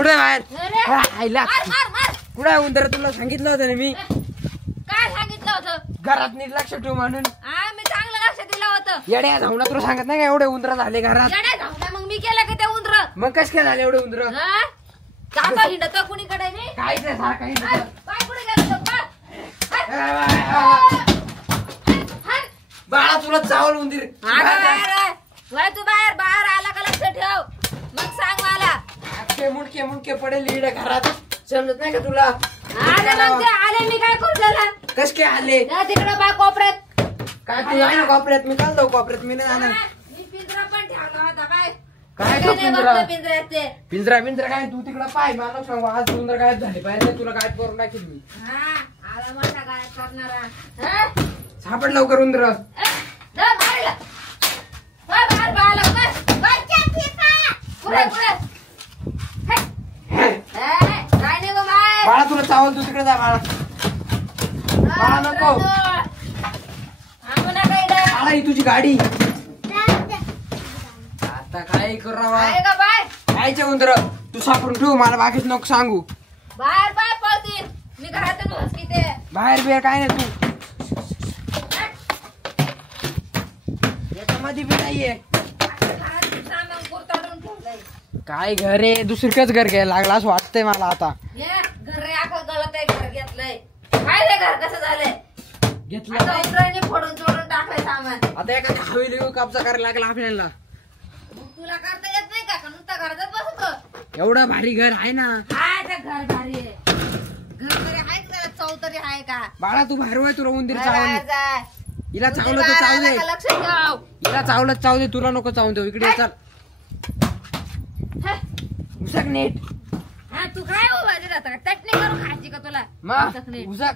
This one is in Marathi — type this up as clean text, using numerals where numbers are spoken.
कुठे बाहेर मार मार मार. कुठे उंदर तुला सांगितलं होतं ना मी काय सांगितलं होतं? घरात नीट लक्ष ठेव म्हणून. मी चांगलं लक्ष दिलं होतं. येड्या जाऊ ना तुला सांगत नाही का एवढे उंदर झाले घरात. येड्या जाऊ ना मग मी केलं की ते उंदर. मग कस काय झाले एवढे उंदर? काका हिंडत कुणीकडे मी काहीच नाही सारखा काय कुठे गेलो बाळा तुला चावल उंदीर. तू बाहेर बाहेर आला का लक्ष ठेव मग सांग मला. मुंडके मुंडके पडेल इकडे घरात समजत नाही का तुला? आले मी काय करू त्याला? कस काय आले तिकडे बा कोपऱ्यात. काय तू आहे ना कोपऱ्यात? मी काल जाऊ कोपऱ्यात. मी नाही जाणार. मी पिंजरा पण ठेवला होता काय काय तो पिंजरा पिंजऱ्यात ते पिंजरा पिंजरा काय तू तिकडे पाय मला सांगू आज उंदर गायब झाले पाहिजे तुला गायब करून टाकील मी. आला मोठा काय करणारा. सापड लवकर उंदर. बाळा तुला चावल तू तिकडे जा बाळा. बाळा नको बाळा ही तुझी गाडी. आता काय करावा कायचे उंदर तू सापडून ठेव मला बाकीच नको सांगू. बाहेर बाहेर पळतील मी घरातून हसकीते. बाहेर बिहेर काय नाही तू याच्यामध्ये बी नाहीये. काय घर आहे दुसरीकच घर घ्यायला लागला असं वाटतंय मला आता. घर गळत आहे घर घेतलंय. काय रे घर कसं झालंय? घेतलं फोडून चोडून टाकलंय सामान. आता एका हवेली कब्जा करायला लागला आपल्याला. तुला करता येत नाही का नुसता घरातच बसतो? एवढं भारी घर आहे ना. काय ते घर भारी आहे? घर तरी आहे का? चौतरी आहे का? बाळा तू बाहेर वय तुला उंदीर चावलं. हिला चावलं तर चावू दे. लक्ष ठेव. हिला चावलं चावू दे तुला नको चावून देऊ. इकडे चल उसक नीट. तू काय उभा राहता का? चटणी करून खायची का तुला? मग उसक